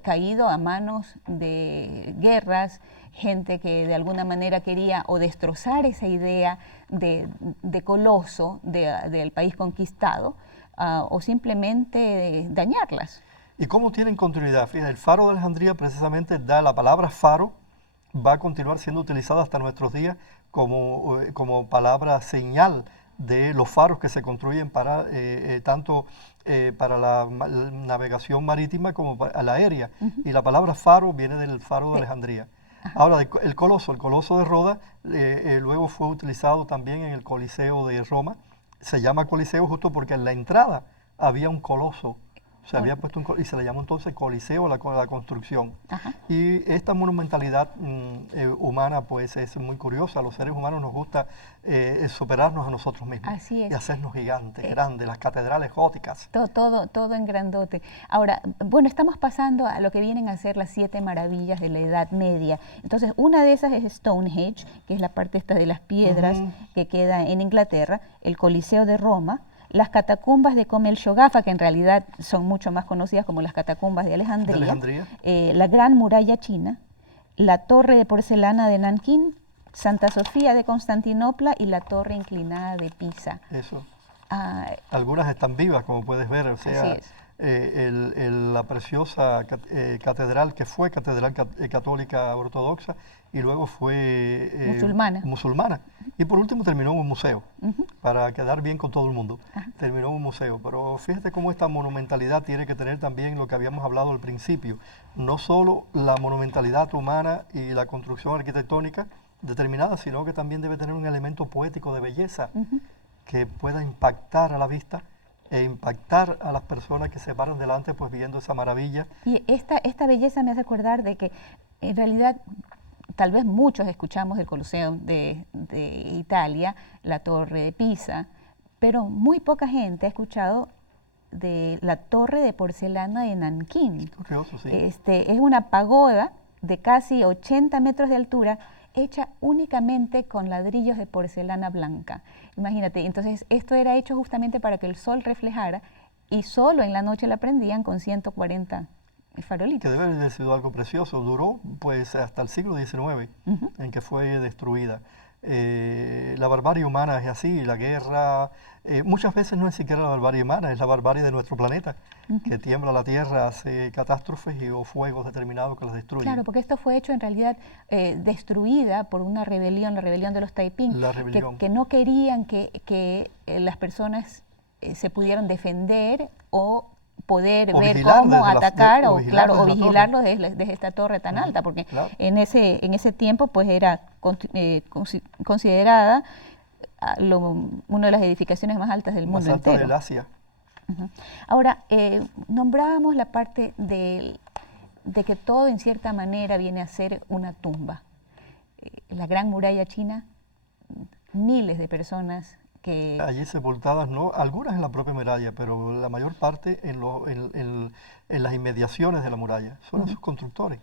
caído a manos de guerras, gente que de alguna manera quería o destrozar esa idea de coloso del país conquistado, o simplemente dañarlas. ¿Y cómo tienen continuidad? Fíjate, el faro de Alejandría precisamente da la palabra faro, va a continuar siendo utilizada hasta nuestros días como palabra señal de los faros que se construyen para tanto para la navegación marítima como para la aérea. Y la palabra faro viene del faro de Alejandría. Ahora, el coloso de Rodas luego fue utilizado también en el Coliseo de Roma. Se llama Coliseo justo porque en la entrada había un coloso. Se había puesto y se le llamó entonces Coliseo la construcción. Ajá. Y esta monumentalidad humana pues es muy curiosa. A los seres humanos nos gusta superarnos a nosotros mismos. Así es. Y hacernos gigantes, grandes, las catedrales góticas. Todo en grandote. Ahora, bueno, estamos pasando a lo que vienen a ser las 7 maravillas de la Edad Media. Entonces, una de esas es Stonehenge, que es la parte esta de las piedras que queda en Inglaterra, el Coliseo de Roma, las catacumbas de Comel Shogafa, que en realidad son mucho más conocidas como las catacumbas de Alejandría, la Gran Muralla China, la Torre de Porcelana de Nankín, Santa Sofía de Constantinopla y la Torre Inclinada de Pisa. Eso. Algunas están vivas, como puedes ver, o sea, la preciosa catedral que fue catedral católica ortodoxa y luego fue musulmana. Y por último terminó en un museo, para quedar bien con todo el mundo. Terminó en un museo, pero fíjate cómo esta monumentalidad tiene que tener también lo que habíamos hablado al principio, no solo la monumentalidad humana y la construcción arquitectónica determinada, sino que también debe tener un elemento poético de belleza que pueda impactar a la vista e impactar a las personas que se paran delante pues viendo esa maravilla. Y esta belleza me hace acordar de que en realidad tal vez muchos escuchamos el Coliseo de Italia, la Torre de Pisa, pero muy poca gente ha escuchado de la Torre de Porcelana de Nankín. Curioso, sí. Es una pagoda de casi 80 metros de altura, hecha únicamente con ladrillos de porcelana blanca. Imagínate, entonces esto era hecho justamente para que el sol reflejara y solo en la noche la prendían con 140 farolitos. Que debe haber sido algo precioso. Duró pues hasta el siglo XIX en que fue destruida. La barbarie humana es así, la guerra, muchas veces no es siquiera la barbarie humana, es la barbarie de nuestro planeta, que tiembla la tierra, hace catástrofes o fuegos determinados que las destruyen. Claro, porque esto fue hecho en realidad destruida por una rebelión, la rebelión de los Taiping, que no querían que las personas se pudieran defender o poder ver cómo atacar o vigilarlo desde esta torre tan alta, porque en ese tiempo pues era considerada una de las edificaciones más altas del mundo entero. Más alta del Asia. Ahora, nombrábamos la parte de que todo en cierta manera viene a ser una tumba. La Gran Muralla China, miles de personas que... Allí sepultadas, no, algunas en la propia muralla, pero la mayor parte en las inmediaciones de la muralla. Son sus constructores,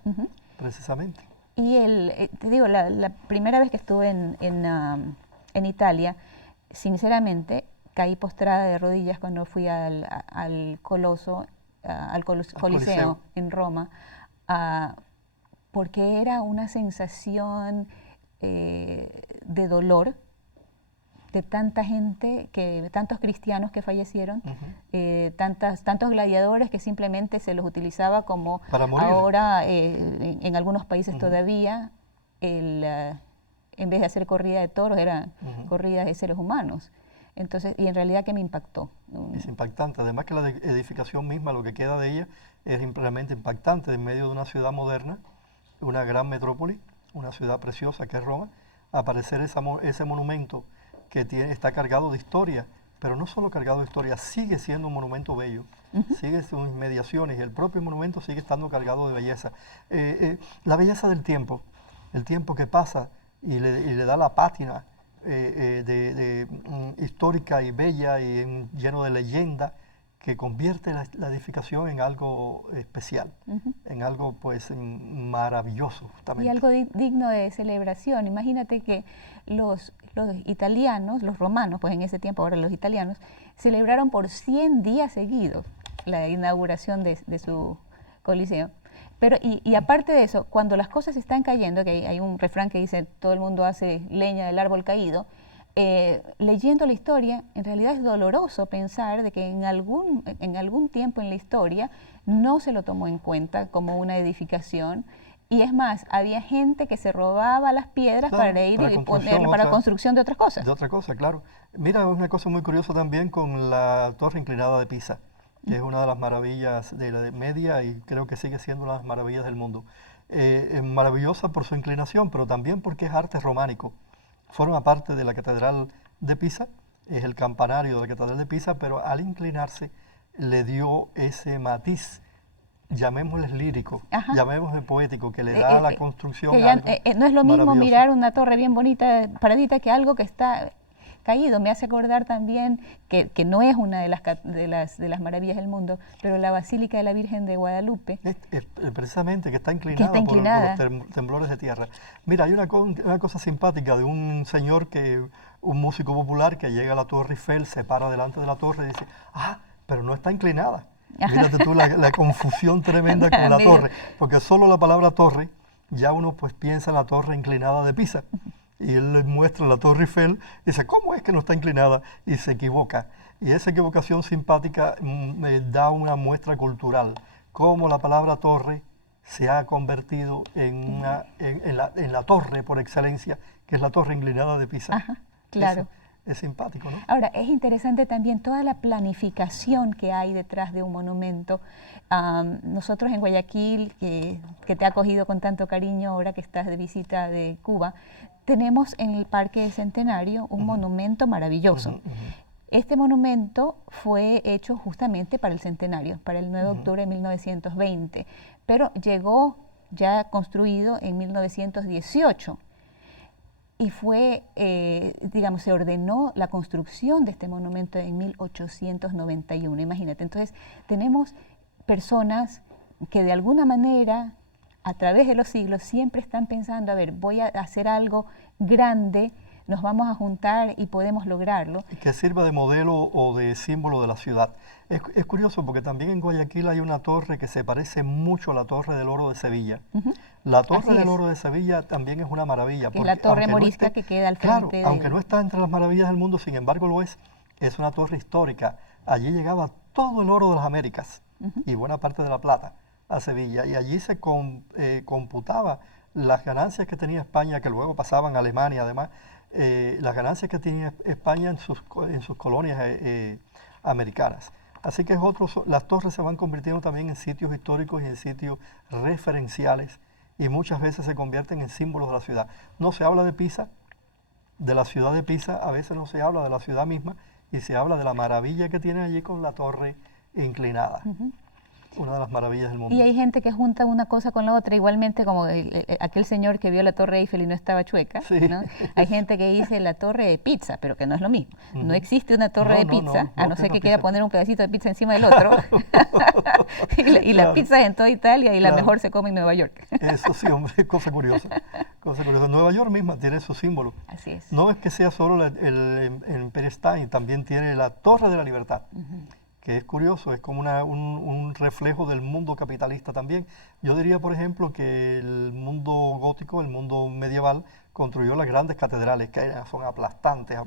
precisamente. Y te digo, la primera vez que estuve en Italia, sinceramente, caí postrada de rodillas cuando fui al Coliseo en Roma, porque era una sensación de dolor, de tanta gente, tantos cristianos que fallecieron, tantos gladiadores que simplemente se los utilizaba como ahora en algunos países todavía, en vez de hacer corrida de toros, eran corridas de seres humanos. Entonces, y en realidad que me impactó. Es impactante, además que la edificación misma, lo que queda de ella, es realmente impactante en medio de una ciudad moderna, una gran metrópoli, una ciudad preciosa que es Roma, aparecer ese monumento que está cargado de historia, pero no solo cargado de historia, sigue siendo un monumento bello, sigue sus inmediaciones y el propio monumento sigue estando cargado de belleza. La belleza del tiempo, el tiempo que pasa y le da la pátina histórica y bella y lleno de leyenda, que convierte la edificación en algo especial, en algo pues maravilloso justamente. Y algo digno de celebración. Imagínate que los italianos, los romanos, pues en ese tiempo ahora los italianos, celebraron por 100 días seguidos la inauguración de su Coliseo. Pero, y aparte de eso, cuando las cosas están cayendo, que hay un refrán que dice, todo el mundo hace leña del árbol caído, leyendo la historia, en realidad es doloroso pensar de que en algún tiempo en la historia no se lo tomó en cuenta como una edificación. Y es más, había gente que se robaba las piedras para ir y poner para construcción de otras cosas. De otra cosa, claro. Mira, una cosa muy curiosa también con la Torre Inclinada de Pisa, que es una de las maravillas de la Media y creo que sigue siendo una de las maravillas del mundo. Maravillosa por su inclinación, pero también porque es arte románico. Forma parte de la Catedral de Pisa, es el campanario de la Catedral de Pisa, pero al inclinarse le dio ese matiz, llamémosle lírico, llamémosle poético, que le da a la construcción que ya, no es lo mismo mirar una torre bien bonita, paradita, que algo que está caído. Me hace acordar también que no es una de las maravillas del mundo, pero la Basílica de la Virgen de Guadalupe. Precisamente, que está inclinada, por los temblores de tierra. Mira, hay una cosa simpática de un señor, un músico popular que llega a la Torre Eiffel, se para delante de la torre y dice, pero no está inclinada. Mírate tú la confusión tremenda con la torre, porque solo la palabra torre, ya uno pues piensa en la torre inclinada de Pisa. Y él le muestra la Torre Eiffel y dice, ¿cómo es que no está inclinada? Y se equivoca. Y esa equivocación simpática me da una muestra cultural, cómo la palabra torre se ha convertido en la torre por excelencia, que es la torre inclinada de Pisa. Ajá, claro. Eso es simpático, ¿no? Ahora, es interesante también toda la planificación que hay detrás de un monumento. Nosotros en Guayaquil, que te ha acogido con tanto cariño ahora que estás de visita de Cuba, tenemos en el Parque Centenario un monumento maravilloso. Este monumento fue hecho justamente para el centenario, para el 9 de octubre de 1920, pero llegó ya construido en 1918. Y fue, digamos, se ordenó la construcción de este monumento en 1891, imagínate. Entonces, tenemos personas que de alguna manera, a través de los siglos, siempre están pensando, a ver, voy a hacer algo grande, nos vamos a juntar y podemos lograrlo. Que sirva de modelo o de símbolo de la ciudad. Es curioso porque también en Guayaquil hay una torre que se parece mucho a la Torre del Oro de Sevilla. La Torre del Oro de Sevilla también es una maravilla. Es la torre morisca que queda al frente. Claro, aunque no está entre las maravillas del mundo, sin embargo lo es una torre histórica. Allí llegaba todo el oro de las Américas y buena parte de la plata a Sevilla. Y allí se computaba las ganancias que tenía España, que luego pasaban a Alemania además, las ganancias que tenía España en sus colonias americanas. Así que las torres se van convirtiendo también en sitios históricos y en sitios referenciales y muchas veces se convierten en símbolos de la ciudad. No se habla de Pisa, de la ciudad de Pisa, a veces no se habla de la ciudad misma y se habla de la maravilla que tiene allí con la torre inclinada. Una de las maravillas del mundo. Y hay gente que junta una cosa con la otra, igualmente como aquel señor que vio la Torre Eiffel y no estaba chueca, ¿no? Hay gente que dice la torre de pizza, pero que no es lo mismo. No existe una torre de pizza, a no ser que quiera poner un pedacito de pizza encima del otro. y la pizza es en toda Italia y la mejor se come en Nueva York. Eso sí, hombre, cosa curiosa. Nueva York misma tiene su símbolo. Así es. No es que sea solo el Empire State, también tiene la Torre de la Libertad. Que es curioso, es como un reflejo del mundo capitalista también. Yo diría, por ejemplo, que el mundo gótico, el mundo medieval, construyó las grandes catedrales, que son aplastantes.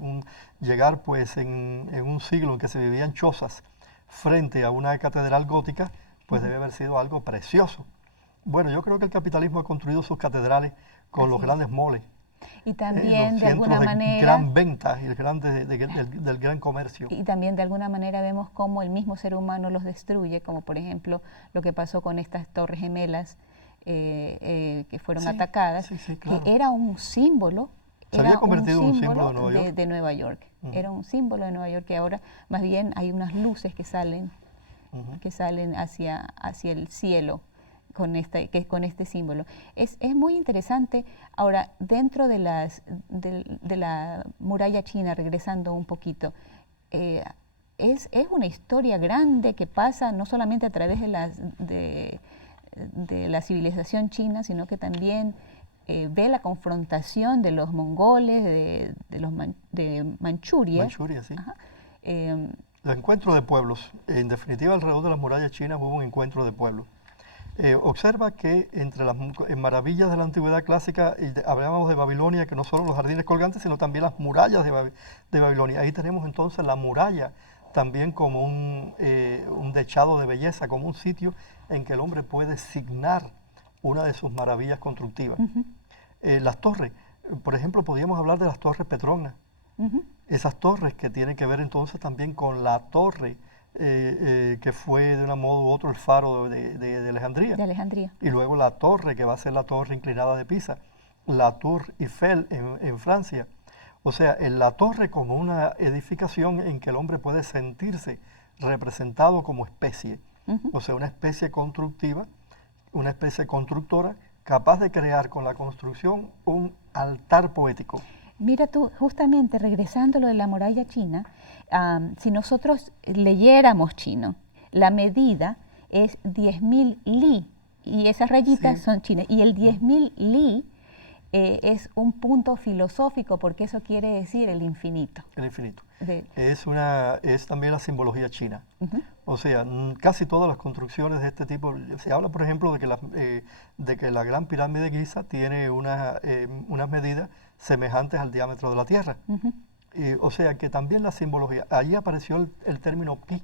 Llegar pues en un siglo en que se vivían chozas frente a una catedral gótica, pues debe haber sido algo precioso. Bueno, yo creo que el capitalismo ha construido sus catedrales con los grandes moles. Y también de alguna manera gran venta y del gran comercio. Y también de alguna manera vemos cómo el mismo ser humano los destruye, como por ejemplo lo que pasó con estas torres gemelas que fueron atacadas, claro. Que era un símbolo. Se había convertido en un símbolo de Nueva York. De Nueva York. Era un símbolo de Nueva York que ahora más bien hay unas luces que salen hacia el cielo. Con este símbolo. Es muy interesante. Ahora, dentro de la muralla china, regresando un poquito, es una historia grande que pasa no solamente a través de la civilización china, sino que también ve la confrontación de los mongoles, de Manchuria. Manchuria, sí. El encuentro de pueblos. En definitiva, alrededor de las murallas chinas hubo un encuentro de pueblos. Observa que entre las maravillas de la antigüedad clásica, hablábamos de Babilonia, que no solo los jardines colgantes, sino también las murallas de Babilonia. Ahí tenemos entonces la muralla también como un dechado de belleza, como un sitio en que el hombre puede signar una de sus maravillas constructivas. Las torres, por ejemplo, podríamos hablar de las torres Petronas. Esas torres que tienen que ver entonces también con la torre que fue de un modo u otro el faro de Alejandría. De Alejandría. Y luego la torre que va a ser la torre inclinada de Pisa, la Tour Eiffel en Francia. O sea, la torre como una edificación en que el hombre puede sentirse representado como especie. O sea, una especie constructiva, una especie constructora, capaz de crear con la construcción un altar poético. Mira tú, justamente regresando a lo de la muralla china, si nosotros leyéramos chino, la medida es 10.000 li, y esas rayitas son chinas, y el 10.000 li es un punto filosófico, porque eso quiere decir el infinito. El infinito. Es también la simbología china. O sea, casi todas las construcciones de este tipo, se habla por ejemplo de que la Gran Pirámide de Giza tiene unas medidas semejantes al diámetro de la Tierra. O sea que también la simbología, ahí apareció el término pi,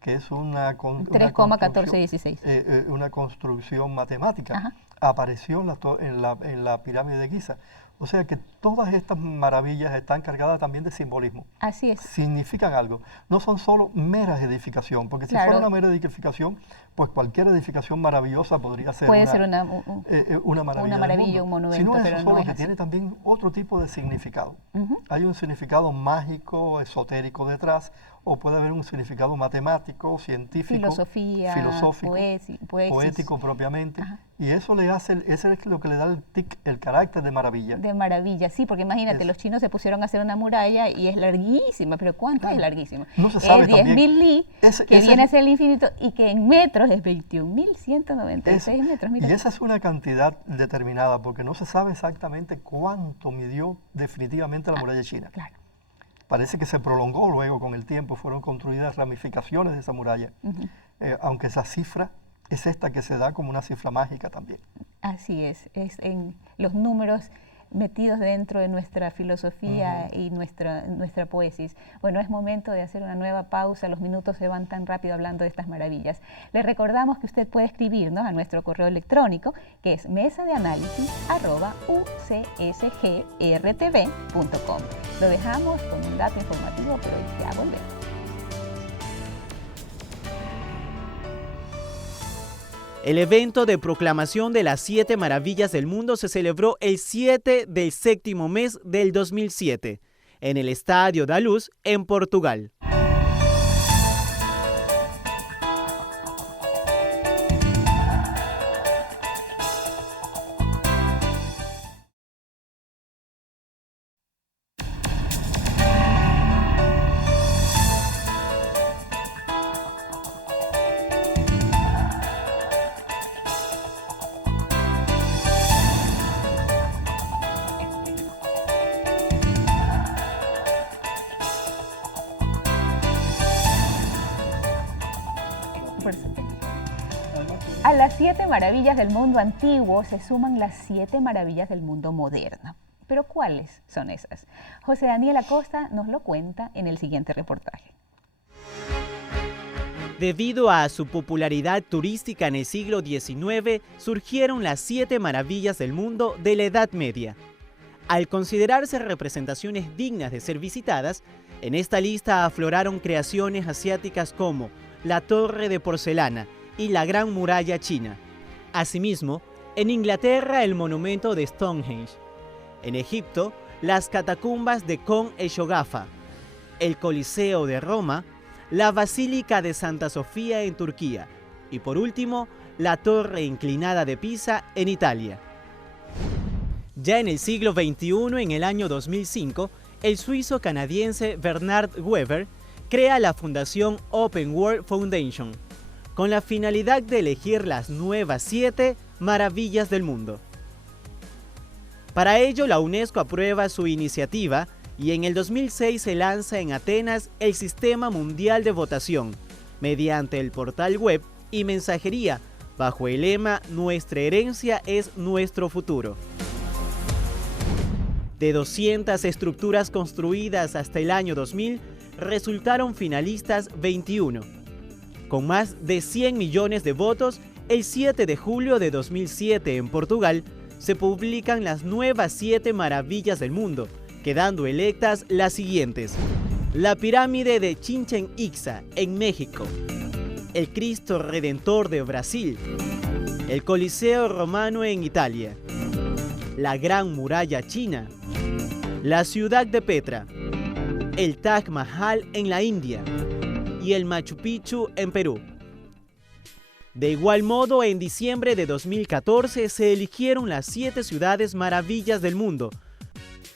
que es 3,1416. Una construcción matemática. Apareció en la pirámide de Giza. O sea que todas estas maravillas están cargadas también de simbolismo. Así es. Significan algo. No son solo meras edificación, porque si fuera una mera edificación, pues cualquier edificación maravillosa podría ser una maravilla, un monumento. Sino eso solo que tiene también otro tipo de significado. Hay un significado mágico, esotérico detrás, o puede haber un significado matemático, científico, filosófico, poético propiamente. Y eso es lo que le da el carácter de maravilla. De maravilla, sí, porque imagínate, los chinos se pusieron a hacer una muralla y es larguísima, pero ¿cuánto es larguísima? No se sabe. Es 10.000 li, que viene a ser el infinito, y que en metros es 21.196 metros. Mira. Y esa es una cantidad determinada, porque no se sabe exactamente cuánto midió definitivamente la muralla china. Claro. Parece que se prolongó luego con el tiempo, fueron construidas ramificaciones de esa muralla, aunque esa cifra es esta que se da como una cifra mágica también. Así es en los números metidos dentro de nuestra filosofía y nuestra poesis. Bueno, es momento de hacer una nueva pausa, los minutos se van tan rápido hablando de estas maravillas. Le recordamos que usted puede escribirnos a nuestro correo electrónico, que es mesadeanálisis@ucsgrtv.com. Lo dejamos con un dato informativo, pero ya volvemos. El evento de proclamación de las 7 maravillas del mundo se celebró el 7 del séptimo mes del 2007 en el Estádio da Luz, en Portugal. A las 7 maravillas del mundo antiguo se suman las 7 maravillas del mundo moderno. ¿Pero cuáles son esas? José Daniel Acosta nos lo cuenta en el siguiente reportaje. Debido a su popularidad turística en el siglo XIX, surgieron las 7 maravillas del mundo de la Edad Media. Al considerarse representaciones dignas de ser visitadas, en esta lista afloraron creaciones asiáticas como la Torre de Porcelana y la Gran Muralla China. Asimismo, en Inglaterra el monumento de Stonehenge. En Egipto, las catacumbas de Kon-e-Shogafa. El Coliseo de Roma, la Basílica de Santa Sofía en Turquía. Y por último, la Torre Inclinada de Pisa en Italia. Ya en el siglo XXI, en el año 2005, el suizo-canadiense Bernard Weber crea la fundación Open World Foundation, con la finalidad de elegir las nuevas 7 maravillas del mundo. Para ello, la UNESCO aprueba su iniciativa y en el 2006 se lanza en Atenas el Sistema Mundial de Votación, mediante el portal web y mensajería bajo el lema "Nuestra herencia es nuestro futuro". De 200 estructuras construidas hasta el año 2000, resultaron finalistas 21. Con más de 100 millones de votos, el 7 de julio de 2007 en Portugal, se publican las nuevas 7 maravillas del mundo, quedando electas las siguientes: la pirámide de Chichén Itzá en México, el Cristo Redentor de Brasil, el Coliseo Romano en Italia, la Gran Muralla China, la ciudad de Petra, el Taj Mahal en la India y el Machu Picchu en Perú. De igual modo, en diciembre de 2014 se eligieron las 7 ciudades maravillas del mundo.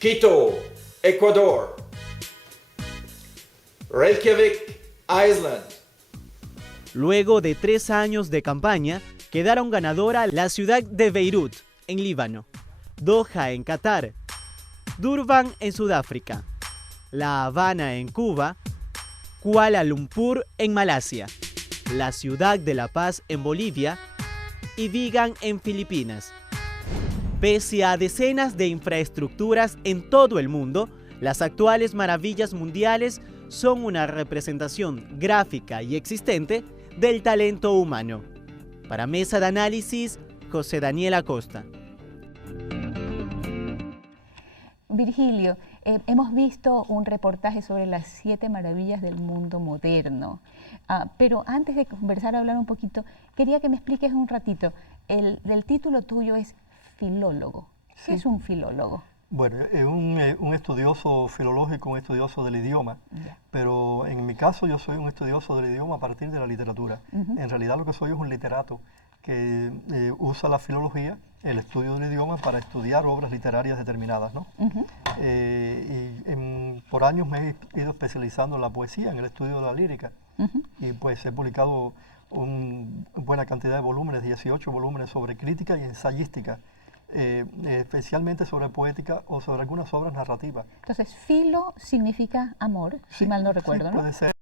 Quito, Ecuador. Reykjavik, Iceland. Luego de 3 años de campaña, quedaron ganadora la ciudad de Beirut, en Líbano, Doha, en Qatar, Durban, en Sudáfrica, La Habana, en Cuba, Kuala Lumpur, en Malasia, la ciudad de La Paz, en Bolivia, y Vigan, en Filipinas. Pese a decenas de infraestructuras en todo el mundo, las actuales maravillas mundiales son una representación gráfica y existente del talento humano. Para Mesa de Análisis, José Daniel Acosta. Virgilio, hemos visto un reportaje sobre las 7 maravillas del mundo moderno, pero antes de conversar, hablar un poquito, quería que me expliques un ratito. El título tuyo es filólogo. ¿Qué es un filólogo? Bueno, es un estudioso filológico, un estudioso del idioma, pero en mi caso yo soy un estudioso del idioma a partir de la literatura. En realidad lo que soy es un literato que usa la filología, el estudio del idioma, para estudiar obras literarias determinadas, ¿no? Por años me he ido especializando en la poesía, en el estudio de la lírica, y pues he publicado buena cantidad de volúmenes, 18 volúmenes sobre crítica y ensayística, especialmente sobre poética o sobre algunas obras narrativas. Entonces, filo significa amor, si mal no recuerdo, sí, ¿no? Puede ser